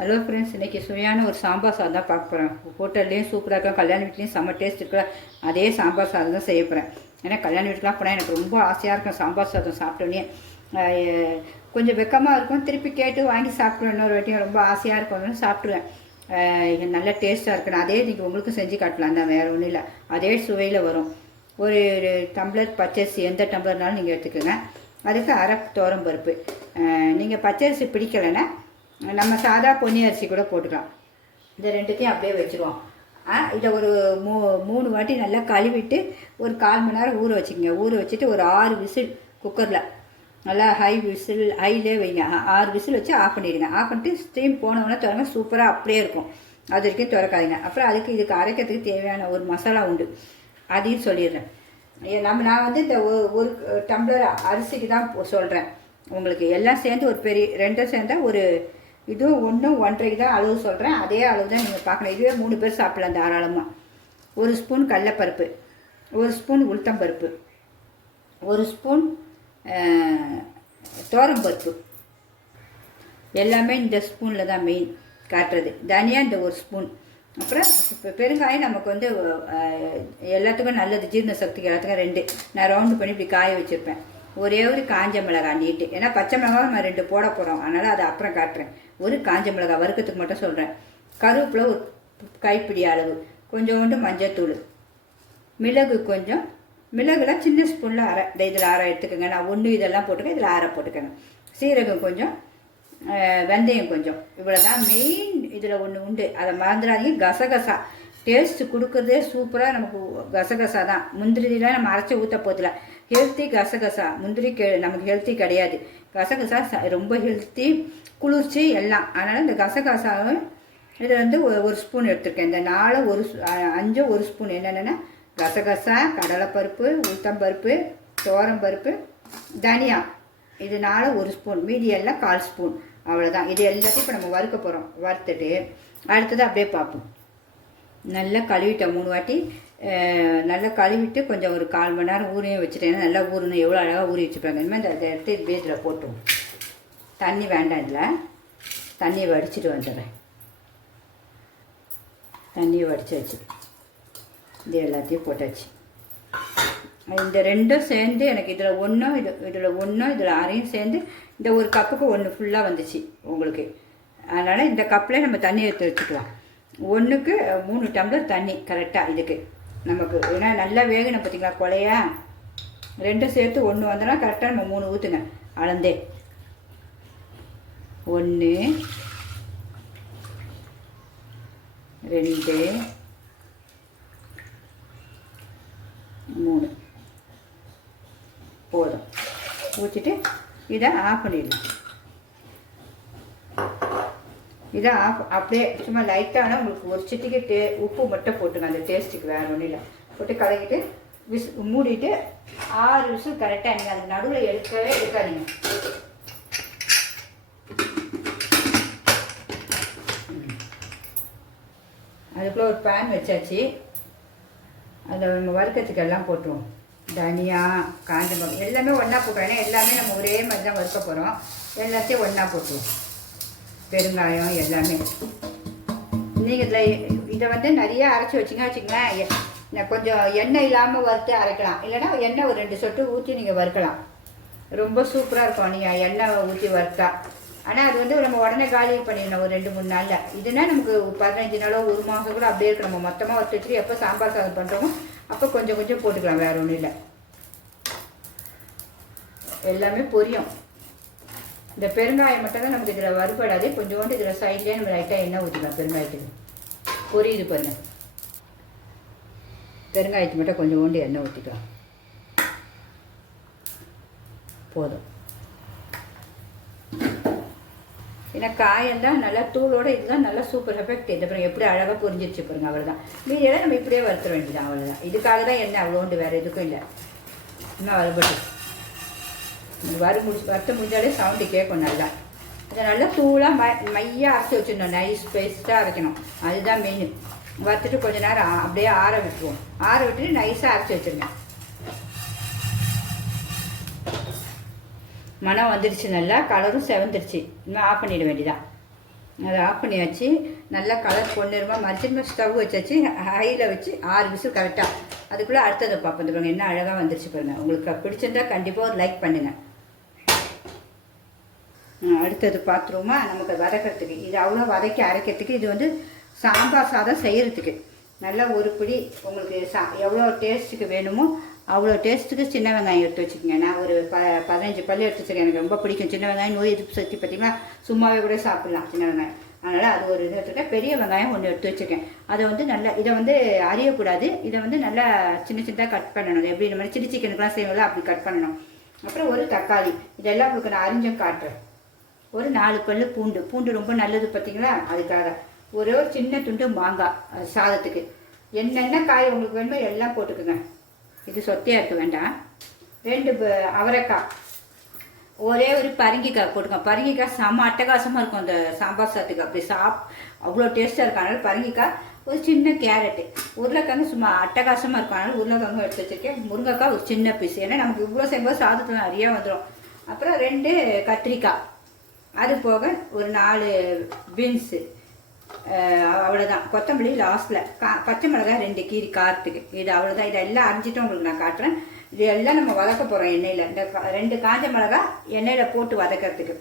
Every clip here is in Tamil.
ஹலோ ஃப்ரெண்ட்ஸ், இன்றைக்கி சுவையான ஒரு சாம்பார் சாதம் தான் பார்க்க போகிறேன். ஹோட்டல்லையும் சூப்பராக இருக்கும், கல்யாண வீட்லேயும் செம்ம டேஸ்ட் இருக்கிற அதே சாம்பார் சாதம் தான் செய்ய போகிறேன். ஏன்னா கல்யாண வீட்டுக்குலாம் போனால் எனக்கு ரொம்ப ஆசையாக இருக்கும் சாம்பார் சாதம் சாப்பிட்டோன்னே. கொஞ்சம் வெக்கமாக இருக்கும், திருப்பி கேட்டு வாங்கி சாப்பிடுவேன். இன்னொரு வாட்டியும் ரொம்ப ஆசையாக இருக்கும்னு சாப்பிட்ருவேன். நல்ல டேஸ்ட்டாக இருக்குன்னு அதே நீங்கள் உங்களுக்கு செஞ்சு காட்டலாம் தான், வேறு ஒன்றும் இல்லை. அதே சுவையில் வரும். ஒரு டம்ளர் பச்சரிசி, எந்த டம்ளர்னாலும் நீங்கள் எடுத்துக்கோங்க. அதுக்கு அரை துவரம் பருப்பு. நீங்கள் பச்சரிசி பிடிக்கலைன்னா நம்ம சாதா பொன்னி அரிசி கூட போட்டுக்கலாம். இந்த ரெண்டுத்தையும் அப்படியே வச்சுருவோம். இதை ஒரு 3 வாட்டி நல்லா கழுவிட்டு ஒரு 1/4 மணி நேரம் ஊற வச்சுக்கோங்க. ஊற வச்சுட்டு ஒரு 6 விசில் குக்கரில் நல்லா ஹைலே வைங்க. 6 விசில் வச்சு ஆஃப் பண்ணிவிடுங்க. ஆஃப் பண்ணிட்டு ஸ்டீம் போனவுடனே திறங்க, சூப்பராக அப்படியே இருக்கும். அது வரைக்கும் திறக்காதீங்க. அப்புறம் இதுக்கு அரைக்கிறதுக்கு தேவையான ஒரு மசாலா உண்டு, அதையும் சொல்லிடுறேன். நான் வந்து இந்த ஒரு டம்ளர் அரிசிக்கு தான் சொல்கிறேன். உங்களுக்கு எல்லாம் சேர்ந்து ஒரு பெரிய 2 சேர்ந்தால் ஒரு இதுவும் 1 1/2 தான் அளவு சொல்கிறேன். அதே அளவு தான் நீங்கள் பார்க்கணும். இதுவே 3 பேர் சாப்பிடலாம் தாராளமாக. 1 ஸ்பூன் கடலைப்பருப்பு, 1 ஸ்பூன் உளுத்தம்பருப்பு, 1 ஸ்பூன் துவரம்பருப்பு. எல்லாமே இந்த ஸ்பூனில் தான் மெயின் காட்டுறது. தனியாக இந்த 1 ஸ்பூன். அப்புறம் பெருங்காயம் நமக்கு வந்து எல்லாத்துக்கும் நல்லது, ஜீரண சக்திக்கு எல்லாத்துக்கும் 2 நான் ரவுண்டு பண்ணி இப்படி காய வச்சுருப்பேன். ஒரே ஒரு காஞ்ச மிளகாய் நீட்டு, ஏன்னா பச்சை மிளகாய் நம்ம 2 போட போகிறோம், அதனால் அதை அப்புறம் காட்டுறேன். ஒரு காஞ்ச மிளகாய் வறுக்கிறதுக்கு மட்டும் சொல்கிறேன். கருவேப்பிலை ஒரு கைப்பிடி அளவு, கொஞ்சோண்டு மஞ்சத்தூள், மிளகு கொஞ்சம், மிளகுலாம் சின்ன ஸ்பூனில் அரை, இதில் அரை எடுத்துக்கோங்க. நான் 1 இதெல்லாம் போட்டுக்கேன், இதில் அரை போட்டுக்கோங்க. சீரகம் கொஞ்சம், வெந்தயம் கொஞ்சம். இவ்வளோ தான் மெயின். இதில் ஒன்று உண்டு, அதை மறந்துடாதீங்க, கசகசா. டேஸ்ட்டு கொடுக்குறதே சூப்பராக நமக்கு கசகசா தான். முந்திரிலாம் நம்ம அரைச்சி ஊற்ற போதில்ல. ஹெல்த்தி கசகசா. முந்திரி நமக்கு ஹெல்த்தி கிடையாது. கசகசா ரொம்ப ஹெல்த்தி, குளிர்ச்சி எல்லாம். அதனால் இந்த கசகசாவை இதில் வந்து 1 ஸ்பூன் எடுத்துருக்கேன். இந்த 5 1 ஸ்பூன் என்னென்னா கசகசா, கடலைப்பருப்பு, உளுத்தம்பருப்பு, துவரம்பருப்பு, தனியா. இது 1 ஸ்பூன். மீதி எல்லாம் 1/4 ஸ்பூன். அவ்வளோதான். இது எல்லாத்தையும் இப்போ நம்ம வறுக்க போகிறோம். வறுத்துட்டு அடுத்தது அப்படியே பார்ப்போம். நல்லா கழுவிட்டேன் 3 வாட்டி. நல்லா கழுவிட்டு கொஞ்சம் ஒரு 1/4 மணி நேரம் ஊறையும் வச்சுட்டேன். நல்லா ஊறணும், எவ்வளோ அழகாக ஊறி வச்சுப்பாங்க. இனிமேல் இந்த எடுத்து இது பேஜில் போட்டுருவோம். தண்ணி வேண்டாம், இதில் தண்ணியை வடிச்சிட்டு வந்துடுறேன். தண்ணியை வடித்து வச்சு இது எல்லாத்தையும் போட்டாச்சு. இந்த 2ம் சேர்ந்து எனக்கு இதில் 1 இதில் 1 இதில் அரையும் சேர்ந்து இந்த ஒரு கப்புக்கு 1 ஃபுல்லாக வந்துச்சு உங்களுக்கு. அதனால் இந்த கப்பில் நம்ம தண்ணி எடுத்து வச்சுக்கலாம். 1க்கு 3 டம்ளர் தண்ணி கரெக்டாக இதுக்கு நமக்கு. ஏன்னா நல்லா வேகணும் பார்த்தீங்களா, கொலையா 2 சேர்த்து 1 வந்தோன்னா கரெக்டாக நம்ம 3 ஊற்றுங்க அளந்தே. 1 2 3 போதும். ஊற்றிட்டு இதை ஆஃப் பண்ணிடலாம். இதை அப்படியே சும்மா லைட்டான உங்களுக்கு ஒரு சிட்டிக்கு உப்பு மட்டும் போட்டுங்க, அந்த டேஸ்ட்டுக்கு, வேறு ஒன்றும் இல்லை. போட்டு கலக்கிட்டு மூடிட்டு 6 விசில் கரெக்டாக. நீங்கள் அந்த நடுவில் எடுக்காதீங்க. அதுக்குள்ளே ஒரு பேன் வச்சாச்சு. அதில் நம்ம வறுக்கிறதுக்கு எல்லாம் போட்டுருவோம். தனியா, காஞ்ச மிளகாய் எல்லாமே ஒன்றா போட்டுருவோம். ஏன்னா எல்லாமே நம்ம ஒரே மாதிரி தான் வறுக்க போகிறோம். எல்லாத்தையும் ஒன்றா போட்டுருவோம். பெருங்காயம் எல்லாமே. நீங்கள் இதை வந்து நிறைய அரைச்சி வச்சுங்களேன். கொஞ்சம் எண்ணெய் இல்லாமல் வறுத்து அரைக்கலாம். இல்லைனா எண்ணெய் ஒரு 2 சொட்டு ஊற்றி நீங்கள் வறுக்கலாம். ரொம்ப சூப்பராக இருக்கும் நீங்கள் எண்ணெய் ஊற்றி வறுத்தா. ஆனால் அது வந்து நம்ம உடனே காலி பண்ணிடணும் ஒரு 2-3 நாளில். இதுனா நமக்கு 15 நாளோ 1 மாதம் கூட அப்படியே இருக்கு. நம்ம மொத்தமாக வறுத்து வச்சுட்டு எப்போ சாம்பார் சாதம் பண்ணுறோமோ அப்போ கொஞ்சம் கொஞ்சம் போட்டுக்கலாம், வேறு ஒன்றும் இல்லை. எல்லாமே பொரியும். இந்த பெருங்காயம் மட்டும் தான் நமக்கு இதில் வறுபடாது. கொஞ்சோண்டு இதில் சைட்லேயே நம்ம லைட்டாக எண்ணெய் ஊற்றிக்கலாம். பெருங்காயத்துக்கு பொரியுது பாருங்கள். பெருங்காயத்துக்கு மட்டும் கொஞ்சோண்டு எண்ணெய் ஊற்றிக்கலாம், போதும். ஏன்னா காயெல்லாம் நல்லா தூளோடு இதுதான் நல்லா சூப்பர் எஃபெக்ட். இது அப்புறம் எப்படி அழகாக பொரிஞ்சிருச்சு பாருங்க, அவ்வளோதான். மீதியெல்லாம் நம்ம இப்படியே வறுத்துற வேண்டியதான், அவ்வளோதான். இதுக்காக தான் எண்ணெய் அவ்வளோண்டு, வேறு எதுக்கும் இல்லை. இன்னும் வறுபட்டு வறுத்து முடிஞ்சாலே சவுண்டு கேட்கும் நல்லா. அதை நல்லா தூளாக மையாக அரைச்சி வச்சிடணும். நைஸ் பேஸ்ட்டாக அரைக்கணும், அதுதான் மெயின். வறுத்துட்டு கொஞ்சம் நேரம் அப்படியே ஆற விட்டுருவோம். ஆற விட்டுட்டு நைஸாக அரைச்சி வச்சுருங்க. மனம் வந்துடுச்சு, நல்லா கலரும் செவந்துடுச்சு. இன்னும் ஆஃப் பண்ணிட வேண்டியதான். அதை ஆஃப் பண்ணியாச்சு. நல்லா கலர் பொண்ணுருமா மறுபடியும் ஸ்டவ் வச்சாச்சு. ஹையில் வச்சு 6 விசில் கரெக்டாக. அதுக்குள்ளே அடுத்ததை பார்ப்போம். பாருங்க என்ன அழகாக வந்துருச்சு பாருங்கள். உங்களுக்கு பிடிச்சிருந்தா கண்டிப்பாக ஒரு லைக் பண்ணுங்கள். அடுத்தது பார்த்துருவோமா, நமக்கு வதக்கிறதுக்கு இது அவ்வளோ வதக்கி அரைக்கிறதுக்கு. இது வந்து சாம்பார் சாதம் செய்கிறதுக்கு நல்லா ஒரு பிடி உங்களுக்கு எவ்வளோ டேஸ்ட்டுக்கு வேணுமோ அவ்வளோ டேஸ்ட்டுக்கு சின்ன வெங்காயம் எடுத்து வச்சுக்கோங்க. நான் ஒரு 15 பல்லு எடுத்து வச்சுருக்கேன். எனக்கு ரொம்ப பிடிக்கும் சின்ன வெங்காயம். நோய் எதிர்ப்பு சக்தி பார்த்திங்கன்னா சும்மாவே கூட சாப்பிட்லாம் சின்ன வெங்காயம். அதனால் அது ஒரு இது எடுத்துகிட்டேன். பெரிய வெங்காயம் ஒன்று எடுத்து வச்சுருக்கேன். அதை வந்து நல்லா இதை வந்து அறியக்கூடாது. இதை வந்து நல்லா சின்ன சின்னதாக கட் பண்ணணும். எப்படி இந்த மாதிரி சில்லி சிக்கனுக்குலாம் செய்வோம்ல அப்படி கட் பண்ணணும். அப்புறம் ஒரு தக்காளி. இதெல்லாம் உங்களுக்கு நான் அரிஞ்சம் காட்டுறேன். ஒரு 4 பல்லு பூண்டு. பூண்டு ரொம்ப நல்லது பார்த்தீங்களா, அதுக்காக. ஒரு சின்ன துண்டு மாங்காய் சாதத்துக்கு. என்னென்ன காய் உங்களுக்கு வேணுமோ எல்லாம் போட்டுக்குங்க. இது சொத்தையாக இருக்க வேண்டாம். 2 அவரைக்காய். ஒரே ஒரு பரங்கிக்காய் போட்டுக்கோங்க. பரங்கிக்காய் செம்ம அட்டகாசமாக இருக்கும் அந்த சாம்பார் சாதத்துக்கு. அப்படி அவ்வளோ டேஸ்ட்டாக இருக்கும். அதனால் பரங்கிக்காய். ஒரு சின்ன கேரட்டு. உருளைக்கிழங்கு சும்மா அட்டகாசமாக இருக்கும். அதனால் உருளைக்கிழங்கு எடுத்து வச்சுருக்கேன். முருங்கைக்காய் ஒரு சின்ன பீஸ். ஏன்னா நமக்கு இவ்வளோ செய்யும்போது சாதத்தில் நிறையா வந்துடும். அப்புறம் 2 கத்திரிக்காய். அது போக ஒரு 4 பீன்ஸு. அவ்வளோதான். கொத்தமல்லி லாஸ்ட்டில். பச்சை மிளகாய் 2 கீரி காரத்துக்கு. இது அவ்வளோதான். இதெல்லாம் அரைஞ்சிட்டு உங்களுக்கு நான் காட்டுறேன். இது எல்லாம் நம்ம வதக்க போகிறோம் எண்ணெயில். இந்த 2 காஞ்ச மிளகாய் எண்ணெயில் போட்டு வதக்கிறதுக்கு.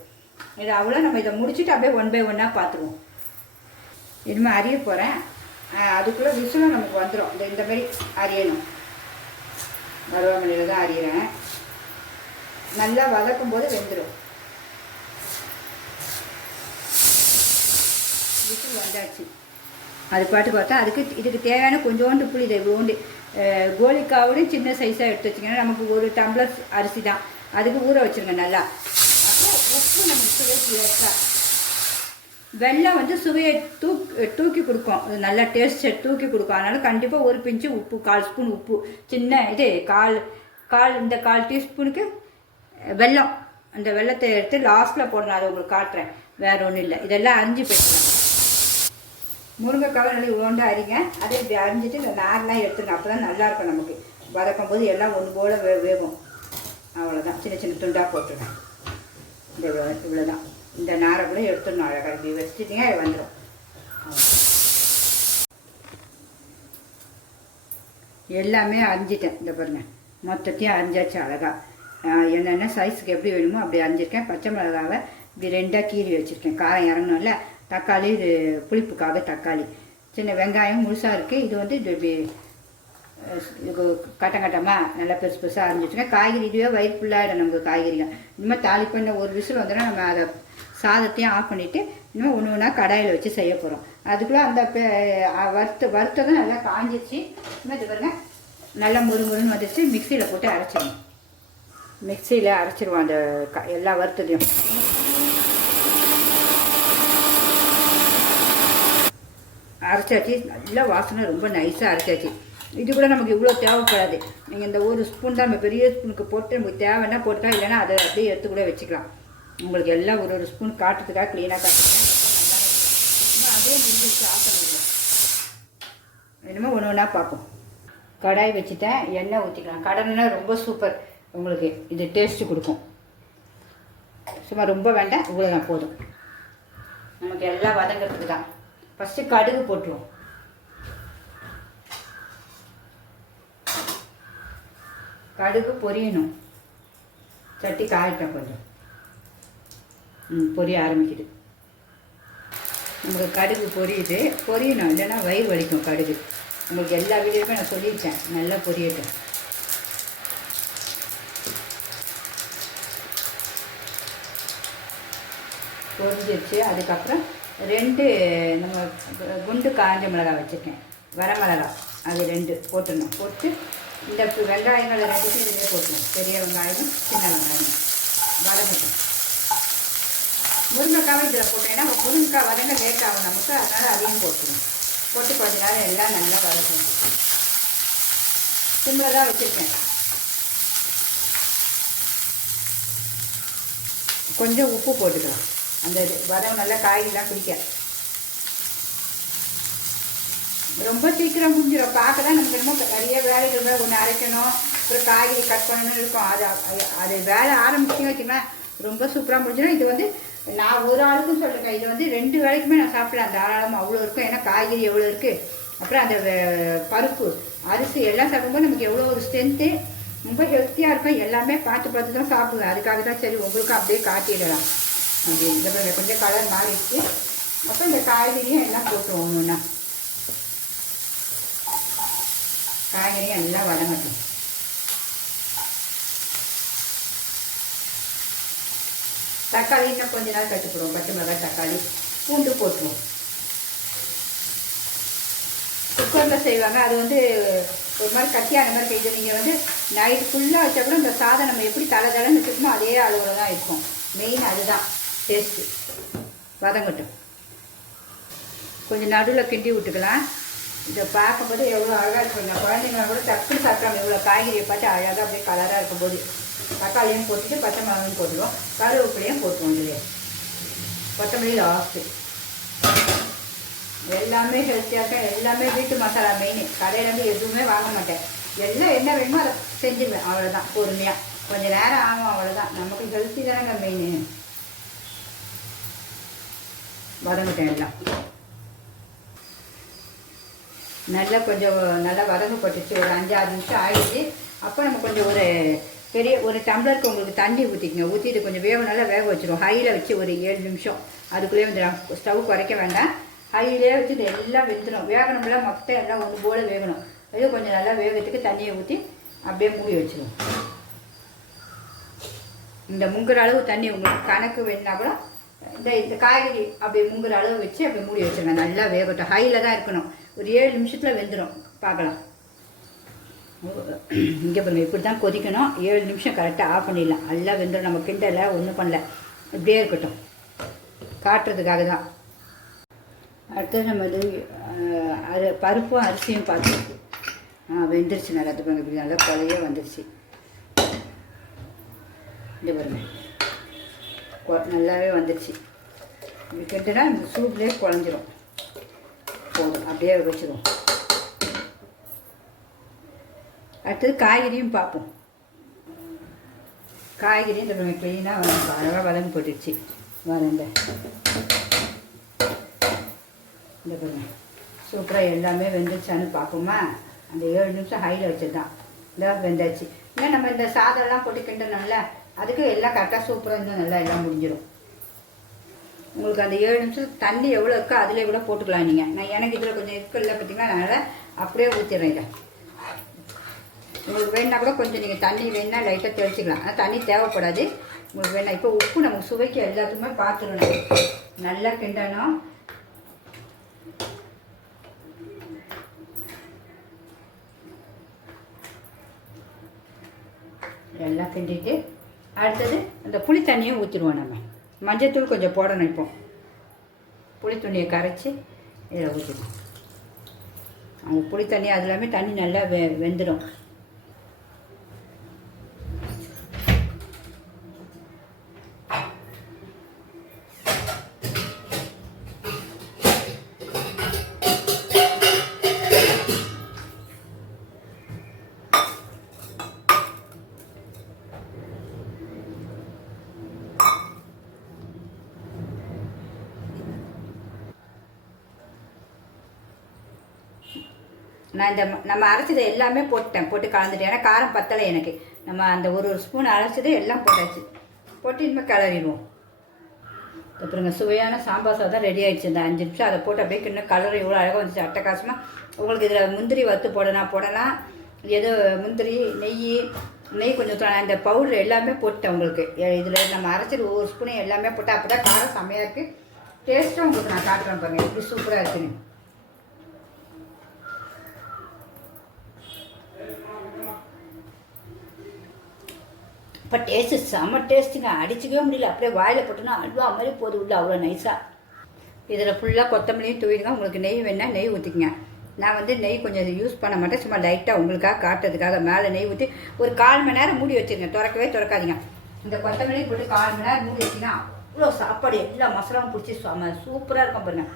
இது அவ்வளோ. நம்ம இதை முடிச்சுட்டு அப்படியே 1 by 1 பார்த்துருவோம். இனிமேல் அறிய போகிறேன். அதுக்குள்ளே விசிலும் நமக்கு வந்துடும். இந்த மாதிரி அறியணும். மருவாமனையில் தான் அறிகிறேன். நல்லா வதக்கும் போது வெந்துடும். விசில் வந்தாச்சு. அது பாட்டுக்கு பார்த்தா இதுக்கு தேவையான கொஞ்சோண்டு புளி. இதை இவ்வளோண்டு கோலிக்காவோட சின்ன சைஸாக எடுத்து வச்சிங்கன்னா நமக்கு ஒரு டம்ளர் அரிசி தான். அதுக்கு ஊற வச்சுருங்க நல்லா. அப்புறம் உப்பு நமக்கு சுவைக்கு ஏற்றா. வெல்லம் வந்து சுவையை தூக்கி கொடுக்கும். நல்லா டேஸ்ட்டை தூக்கி கொடுக்கும். அதனால் கண்டிப்பாக ஒரு பிஞ்சு உப்பு, 1/4 ஸ்பூன் உப்பு. சின்ன இது இந்த 1/4 டீஸ்பூனுக்கு வெல்லம். அந்த வெல்லத்தை எடுத்து லாஸ்ட்டில் போடணும். அதை உங்களுக்கு காட்டுறேன். வேறு ஒன்றும் இல்லை. இதெல்லாம் அரிஞ்சு போய்க்கலாம். முருங்கைக்காவை நல்லா உருண்டை அரிங்க. அதை இப்படி அரிஞ்சிட்டு இந்த நார்லாம் எடுத்துருங்க. அப்போ தான் நல்லாயிருக்கும் நமக்கு. வதக்கும் போது எல்லாம் ஒன்று போல் வேகும். அவ்வளோதான். சின்ன சின்ன துண்டாக போட்டுருக்கேன். இவ்வளோதான். இந்த நாரை கூட எடுத்துடணும். அழகாக இப்படி வச்சுட்டிங்க அது வந்துடும். எல்லாமே அரிஞ்சிட்டேன். இந்த பாருங்கள் மொத்தத்தையும் அரிஞ்சாச்சு அழகாக. என்னென்ன சைஸுக்கு எப்படி வேணுமோ அப்படி அரிஞ்சிருக்கேன். பச்சை மிளகாவை இப்படி 2ஆக கீறி வச்சுருக்கேன். காரம் இறங்கணும்ல. தக்காளி இது புளிப்புக்காக தக்காளி. சின்ன வெங்காயம் முழுசாக இருக்குது. இது வந்து இது கட்டமாக நல்லா பெருசு பெருசாக அரிஞ்சிட்ருக்கேன். காய்கறி இதுவே வயிறு ஃபுல்லாகிடும் நமக்கு காய்கறிகள். இனிமேல் தாளிப்பண்ண ஒரு விசில் வந்தோன்னா நம்ம அதை சாதத்தையும் ஆஃப் பண்ணிவிட்டு இனிமேல் ஒன்று ஒன்றா கடாயில் வச்சு செய்ய போகிறோம். அதுக்குள்ளே அந்த வறுத்ததும் நல்லா காஞ்சிச்சு. இனிமேல் இது பாருங்க நல்லா முருன்னு வந்துச்சு. மிக்சியில் போட்டு அரைச்சிடுவோம். மிக்சியில் அரைச்சிடுவோம் அந்த எல்லா வறுத்ததையும். அரைச்சாச்சு. நல்லா வாசனை ரொம்ப நைஸாக அரைச்சாச்சு. இது கூட நமக்கு இவ்வளோ தேவைப்படாது. நீங்கள் இந்த ஒரு ஸ்பூன் தான் நம்ம பெரிய ஸ்பூனுக்கு போட்டு நமக்கு தேவைன்னா போட்டுக்கலாம். இல்லைன்னா அதை அப்படியே எடுத்து கூட வச்சுக்கலாம். உங்களுக்கு எல்லாம் ஒரு ஸ்பூன் காட்டுறதுக்காக க்ளீனாக காட்டுறேன். அதே முடிஞ்சு ஆஃப் பண்ணிடுவோம். இனிமேல் ஒன்று ஒன்றா பார்ப்போம். கடாய் வச்சுட்டேன். எண்ணெய் ஊற்றிக்கலாம். கடலைனா ரொம்ப சூப்பர். உங்களுக்கு இது டேஸ்ட்டு கொடுக்கும். சும்மா ரொம்ப வேண்டாம். இவ்வளோதான் போதும். நமக்கு எல்லாம் வதங்கிறதுக்கு தான். ஃபஸ்ட்டு கடுகு போட்டுருவோம். கடுகு பொரியணும். சட்டி காயிட்டோம் கொஞ்சம். பொரிய ஆரம்பிக்குது. நமக்கு கடுகு பொரியணும். இல்லைன்னா வயிறு வலிக்கும் கடுகு. உங்களுக்கு எல்லா வீடியோக்கும் நான் சொல்லியிருக்கேன். நல்லா பொரியட்டும். பொரிஞ்சிருச்சு. அதுக்கப்புறம் 2 நம்ம குண்டு காஞ்ச மிளகாய் வச்சுருக்கேன். வரமிளகாய் அது 2 போட்டுடணும். போட்டு இந்த வெங்காயங்களை 2 இதிலே போட்டுணும். பெரிய வெங்காயம் சின்ன வெங்காயம் வதங்கட்டும். முருங்கைக்காவை இதில் போட்டேன்னா முருங்கைக்காய் வதங்க லேட் ஆகும் நமக்கு. அதனால் அதையும் போட்டுணும். போட்டு கொஞ்ச நேரம் எல்லாம் நல்லா வதக்கணும். சிம்மில் தான் வச்சுருக்கேன். கொஞ்சம் உப்பு போட்டுக்கலாம். அந்த வதம் நல்லா காய்கறிலாம் பிடிக்க. ரொம்ப சீக்கிரம் முடிஞ்சிடும். பார்க்க தான் நமக்கு என்னமோ நிறைய வேலைகள் ஒன்று அரைக்கணும். அப்புறம் காய்கறி கட் பண்ணணும்னு இருக்கும். அது வேலை ஆரம்பிச்சிங்க வச்சுக்கலாம் ரொம்ப சூப்பராக முடிஞ்சிடும். இது வந்து நான் ஒரு ஆளுக்கும் சொல்கிறேன், இது வந்து 2 வேளைக்குமே நான் சாப்பிடலாம் தாராளமாக, அவ்வளோ இருக்கும். ஏன்னா காய்கறி எவ்வளோ இருக்குது, அப்புறம் அந்த பருப்பு அரிசி எல்லாம் சாப்பிடும்போது நமக்கு எவ்வளோ ஒரு ஸ்ட்ரென்த்து, ரொம்ப ஹெல்த்தியாக இருக்கும். எல்லாமே பார்த்து பார்த்து தான் சாப்பிடுவேன். அதுக்காக தான் சரி உங்களுக்கும் அப்படியே காட்டிடலாம் அப்படின்னு. கொஞ்சம் கலர் மாறிடுச்சு. அப்போ இந்த காய்கறியும் எல்லாம் போட்டுருவோம். ஒன்றுன்னா காய்கறியும் எல்லாம் வதங்கட்டும். தக்காளி இன்னும் கொஞ்ச நாள் கட்டுப்படுவோம். பச்சை மிளகாய், தக்காளி, பூண்டு போட்டுருவோம். குக்கரில் செய்வாங்க, அது வந்து ஒரு மாதிரி கட்டியான மாதிரி செய்து. நீங்கள் வந்து நைட் ஃபுல்லாக வச்சா கூட இந்த சாதம் நம்ம எப்படி தலைன்னு வச்சுக்கணுமோ அதே அளவில் தான் இருக்கும். மெயின் அதுதான் டேஸ்ட்டு. வதங்கட்டும். கொஞ்சம் நடுவில் கிண்டி விட்டுக்கலாம். இதை பார்க்கும்போது எவ்வளோ அழகாக இருக்குங்க. குழந்தைங்கள கூட டக்குன்னு சாப்பிட்றாங்க. இவ்வளோ காய்கறியை பார்த்து அழகாக அப்படியே கலராக இருக்கும்போது தக்காளியும் போட்டுட்டு பச்சை மிளகாயும் போட்டுருவோம். கருவேப்பிலையும் போட்டுருவோம். இல்லையா, கொத்தமல்லி லாஸ்ட்டு. எல்லாமே ஹெல்த்தியாக இருக்கும். எல்லாமே வீட்டு மசாலா மெயின். கடையிலேருந்து எதுவுமே வாங்க மாட்டேன். எல்லாம் என்ன வேணுமோ அதை செஞ்சுருவேன். அவ்வளோதான், பொறுமையாக. கொஞ்சம் நேரம் ஆகும், அவ்வளோதான். நமக்கு ஹெல்த்தி தானேங்க மெயின். வதங்கிட்டேன் எல்லாம் நல்லா. கொஞ்சம் நல்லா வதங்கப்பட்டுச்சு. ஒரு 5-6 நிமிஷம் ஆகிடுச்சு. அப்போ நம்ம கொஞ்சம் ஒரு டம்ளருக்கு உங்களுக்கு தண்ணி ஊற்றிக்கங்க. ஊற்றிட்டு கொஞ்சம் நல்லா வேக வச்சுருவோம். ஹையில் வச்சு ஒரு 7 நிமிஷம். அதுக்குள்ளேயே வந்துடும். ஸ்டவ் குறைக்க வேண்டாம். ஹையிலே வச்சு இது எல்லாம் வெந்துடும். வேகணும்ல, மொத்தம் எல்லாம் ஒன்று போல் வேகணும். இது கொஞ்சம் நல்லா வேகத்துக்கு தண்ணியை ஊற்றி அப்படியே மூடி வச்சுருவோம். இந்த முங்குற அளவு தண்ணி உங்களுக்கு கணக்கு வேணுன்னா கூட இந்த காய்கறி அப்படியே முங்குற அளவு வச்சு அப்படியே மூடி வச்சுருங்க. நல்லா வேகட்டும். ஹையில் தான் இருக்கணும். ஒரு 7 நிமிஷத்தில் வெந்துடும். பார்க்கலாம். இங்கே பாருங்கள், இப்படி தான் கொதிக்கணும். 7 நிமிஷம் கரெக்டாக ஆஃப் பண்ணிடலாம். நல்லா வெந்துடும். நம்ம கிண்டலை ஒன்றும் பண்ணல, இப்படியே இருக்கட்டும். காட்டுறதுக்காக தான். அடுத்தது நம்ம அது பருப்பும் அரிசியும் பார்த்து வெந்துருச்சு. நல்லா பாருங்க, இப்படி நல்லா கொலையே வந்துருச்சு. இந்த பாருங்க, நல்லாவே வந்துருச்சு. இப்படி கெட்டுனா இந்த சூப்லேயே குழஞ்சிரும். போதும், அப்படியே வச்சுருவோம். அடுத்தது காய்கறியும் பார்ப்போம். காய்கறியும் இந்த பாருங்க க்ளீனாக அழகாக வதங்கி போட்டுடுச்சு. வதங்க இந்த பாருங்க சூப்பராக எல்லாமே வெந்துருச்சான்னு பார்ப்போமா. அந்த 7 நிமிஷம் ஹையில் வச்சுருந்தான். இந்த வெந்தாச்சு. ஏன்னா நம்ம இந்த சாதம்லாம் போட்டு கிண்டணும்ல, அதுக்கு எல்லாம் கரெக்டாக சூப்பராக இருந்தால் நல்லா எல்லாம் முடிஞ்சிடும். உங்களுக்கு அந்த 7 நிமிஷம் தண்ணி எவ்வளோ இருக்கோ அதிலே கூட போட்டுக்கலாம் நீங்கள். நான் எனக்கு இதில் கொஞ்சம் இருக்குல்ல பார்த்தீங்கன்னா, அதனால் அப்படியே ஊற்றிடுறேன். இதை உங்களுக்கு வேணுன்னா கூட கொஞ்சம் நீங்கள் தண்ணி வேணுன்னா லைட்டாக தெளிச்சிக்கலாம். ஆனால் தண்ணி தேவைப்படாது உங்களுக்கு வேணா. இப்போ உப்பு நமக்கு சுவைக்கு எல்லாத்துக்குமே பார்த்துடணும். நல்லா கிண்டணும். எல்லாம் கிண்டிட்டு அடுத்தது அந்த புளி தண்ணியை ஊற்றிடுவோம். நம்ம மஞ்சத்தூள் கொஞ்சம் போடணும். இப்போ புளி தண்ணியை கரைச்சி இதில் ஊற்றிடுவோம். அந்த புளி தண்ணி அது எல்லாமே தண்ணி நல்லா வெந்துடும். நான் நம்ம அரைச்சதை எல்லாமே போட்டு கலந்துட்டேன். ஏன்னா காரம் பத்தலை எனக்கு. நம்ம அந்த ஒரு ஸ்பூன் அரைச்சதை எல்லாம் போட்டாச்சு. போட்டு இனிமேல் கிளறிடுவோம். அப்புறங்க சுவையான சாம்பார் சாதம் ரெடி ஆகிடுச்சு. இந்த 5 நிமிஷம் அதை போட்டு அப்படியே இன்னும் கலர் இவ்வளோ அழகாக வந்துச்சு, அட்டகாசமாக. உங்களுக்கு இதில் முந்திரி வறுத்து போடலாம். எது முந்திரி, நெய் கொஞ்சம் ஊற்றலாம். இந்த பவுடர் எல்லாமே போட்டேன் உங்களுக்கு. இதில் நம்ம அரைச்சது ஒவ்வொரு ஸ்பூனையும் எல்லாமே போட்டால் அப்போ தான் காரம் செம்மையாக இருக்குது. டேஸ்ட்டும் உங்களுக்கு நான் காட்டுறேன் பாருங்கள் எப்படி சூப்பராக இருக்குன்னு. இப்போ டேஸ்ட்டு செம்ம டேஸ்ட்டுங்க. அடிச்சிக்கவே முடியல. அப்படியே வாயில் போட்டோன்னா அல்வா மாதிரி போது உள்ள அவ்வளோ நைஸாக. இதில் ஃபுல்லாக கொத்தமல்லியும் தூவிடுங்க. உங்களுக்கு நெய் வேணால் நெய் ஊற்றிக்கங்க. நான் வந்து நெய் கொஞ்சம் யூஸ் பண்ண மாட்டேன். சும்மா லைட்டாக உங்களுக்காக காட்டுறதுக்காக மேலே நெய் ஊற்றி ஒரு 1/4 மணி நேரம் மூடி வச்சுருங்க. திறக்காதீங்க. இந்த கொத்தமல்லி போட்டு 1/4 மணி நேரம் மூடி வச்சிங்கன்னா அவ்வளோ சாப்பாடு எல்லா மசாலாவும் பிடிச்சி சூப்பராக இருக்கும் பாருங்கள்.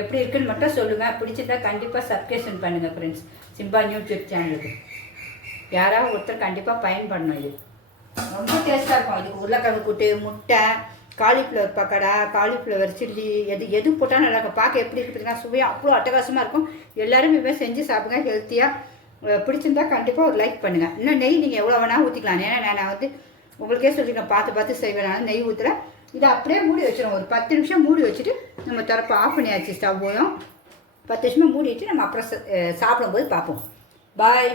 எப்படி இருக்குன்னு மட்டும் சொல்லுங்கள். பிடிச்சிருந்தா கண்டிப்பாக சப்ஸ்கிரைப் பண்ணுங்கள் ஃப்ரெண்ட்ஸ். சிம்பா யூடியூப் சேனலுக்கு யாராவது ஒருத்தர் கண்டிப்பாக பயன்படணும். இது ரொம்ப டேஸ்ட்டாக இருக்கும். இதுக்கு உருளைக்கிழங்கு கூட்டு, முட்டை, காலிஃப்ளவர் பக்கோடா, காலிஃப்ளவர் சில்லி, எது போட்டாலும் நல்லா இருக்கும். பார்க்க எப்படி இருக்குது பார்த்தீங்கன்னா, சுவையாக அவ்வளோ அட்டகாசமாக இருக்கும். எல்லோரும் இதுமாதிரி செஞ்சு சாப்பிடுங்க ஹெல்த்தியாக. பிடிச்சிருந்தா கண்டிப்பாக ஒரு லைக் பண்ணுங்கள். இன்னும் நெய் நீங்கள் எவ்வளோ வேணால் ஊற்றிக்கலாம். ஏன்னா நான் வந்து உங்களுக்கே சொல்லியிருக்கேன், பார்த்து செய்வேன். நான் நெய் ஊற்றுறேன். இதை அப்படியே மூடி வச்சிடும். ஒரு 10 நிமிஷம் மூடி வச்சுட்டு நம்ம திறப்ப ஆஃப் பண்ணியாச்சு. ஸ்டவ்வையும் 10 நிமிஷமாக மூடிட்டு நம்ம அப்புறம் சாப்பிடும்போது பார்ப்போம். பாய்.